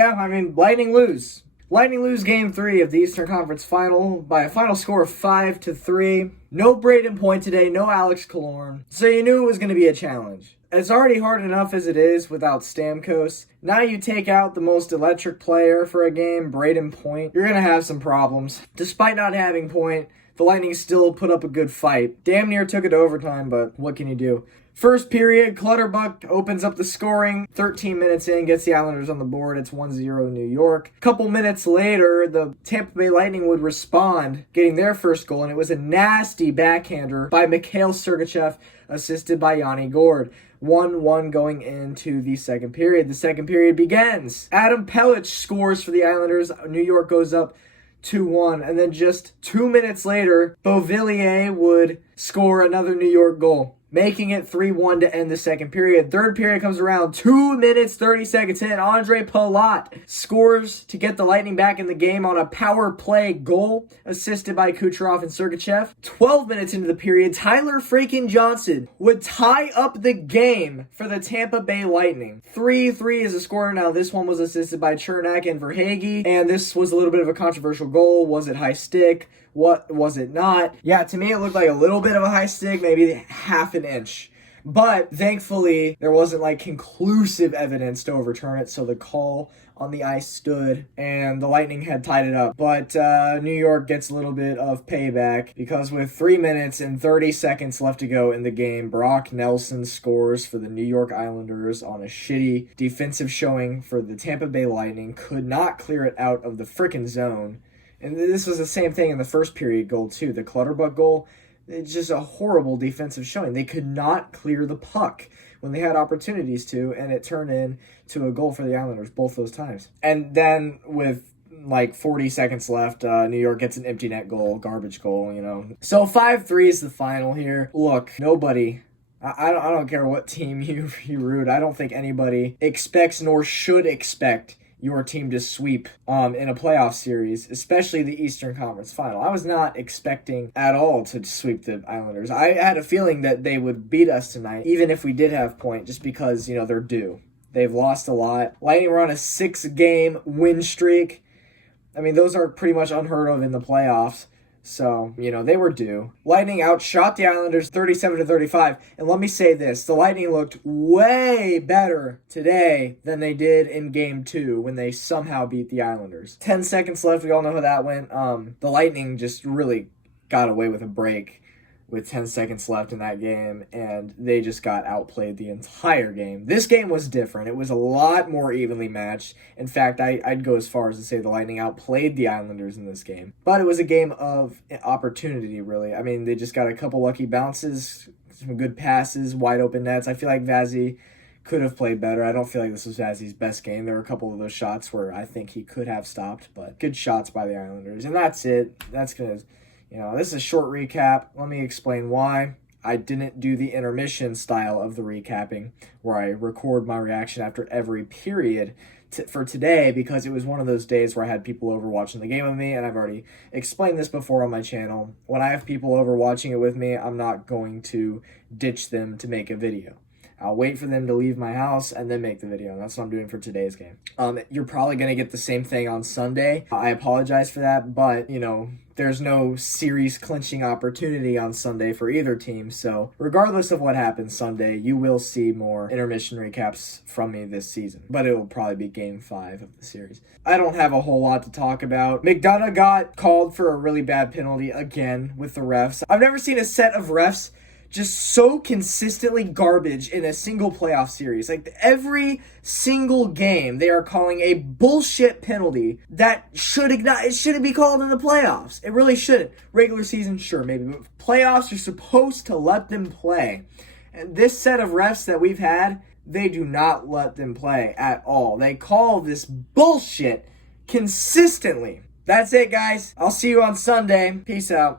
Yeah, I mean, Lightning lose. Lightning lose Game 3 of the Eastern Conference Final by a final score of 5-3. No Braden Point today, no Alex Killorn. So you knew it was going to be a challenge. It's already hard enough as it is without Stamkos. Now you take out the most electric player for a game, Braden Point. You're going to have some problems. Despite not having Point, the Lightning still put up a good fight. Damn near took it to overtime, but what can you do? First period, Clutterbuck opens up the scoring. 13 minutes in, gets the Islanders on the board. It's 1-0 New York. Couple minutes later, the Tampa Bay Lightning would respond, getting their first goal, and it was a nasty backhander by Mikhail Sergachev, assisted by Yanni Gourde. 1-1 going into the second period. The second period begins. Adam Pelech scores for the Islanders. New York goes up 2-1. And then just 2 minutes later, Beauvillier would score another New York goal, making it 3-1 to end the second period. Third period comes around, 2 minutes, 30 seconds in. Andre Palat scores to get the Lightning back in the game on a power play goal, assisted by Kucherov and Sergachev. 12 minutes into the period, Tyler freaking Johnson would tie up the game for the Tampa Bay Lightning. 3-3 is the score. Now, this one was assisted by Chernak and Verhaeghe, and this was a little bit of a controversial goal. Was it high stick? What was it not? Yeah, to me it looked like a little bit of a high stick, maybe half an inch. But thankfully, there wasn't like conclusive evidence to overturn it, so the call on the ice stood, and the Lightning had tied it up. But New York gets a little bit of payback, because with 3 minutes and 30 seconds left to go in the game, Brock Nelson scores for the New York Islanders on a shitty defensive showing for the Tampa Bay Lightning. Could not clear it out of the frickin' zone. And this was the same thing in the first period goal, too. The Clutterbuck goal, it's just a horrible defensive showing. They could not clear the puck when they had opportunities to, and it turned into a goal for the Islanders both those times. And then with like 40 seconds left, New York gets an empty net goal, garbage goal, you know. So 5-3 is the final here. Look, nobody... I don't care what team you root. I don't think anybody expects nor should expect your team to sweep in a playoff series, especially the Eastern Conference Final. I was not expecting at all to sweep the Islanders. I had a feeling that they would beat us tonight, even if we did have Point, just because, you know, they're due. They've lost a lot. Lightning were on a 6-game win streak. I mean, those are pretty much unheard of in the playoffs. So, you know, they were due. Lightning outshot the Islanders 37-35. And let me say this, the Lightning looked way better today than they did in Game 2 when they somehow beat the Islanders. 10 seconds left, we all know how that went. The Lightning just really got away with a break with 10 seconds left in that game, and they just got outplayed the entire game. This game was different. It was a lot more evenly matched. In fact, I'd go as far as to say the Lightning outplayed the Islanders in this game. But it was a game of opportunity, really. I mean, they just got a couple lucky bounces, some good passes, wide open nets. I feel like Vazzy could have played better. I don't feel like this was Vazzy's best game. There were a couple of those shots where I think he could have stopped, but good shots by the Islanders. And that's it. That's going to... You know, this is a short recap. Let me explain why I didn't do the intermission style of the recapping, where I record my reaction after every period for today, because it was one of those days where I had people over watching the game with me, and I've already explained this before on my channel. When I have people over watching it with me, I'm not going to ditch them to make a video. I'll wait for them to leave my house and then make the video. And that's what I'm doing for today's game. You're probably going to get the same thing on Sunday. I apologize for that, but, you know, there's no series clinching opportunity on Sunday for either team. So regardless of what happens Sunday, you will see more intermission recaps from me this season. But it will probably be Game 5 of the series. I don't have a whole lot to talk about. McDonough got called for a really bad penalty again with the refs. I've never seen a set of refs just so consistently garbage in a single playoff series. Like, every single game, they are calling a bullshit penalty that it shouldn't be called in the playoffs. It really shouldn't. Regular season, sure, maybe. But playoffs, you're supposed to let them play. And this set of refs that we've had, they do not let them play at all. They call this bullshit consistently. That's it, guys. I'll see you on Sunday. Peace out.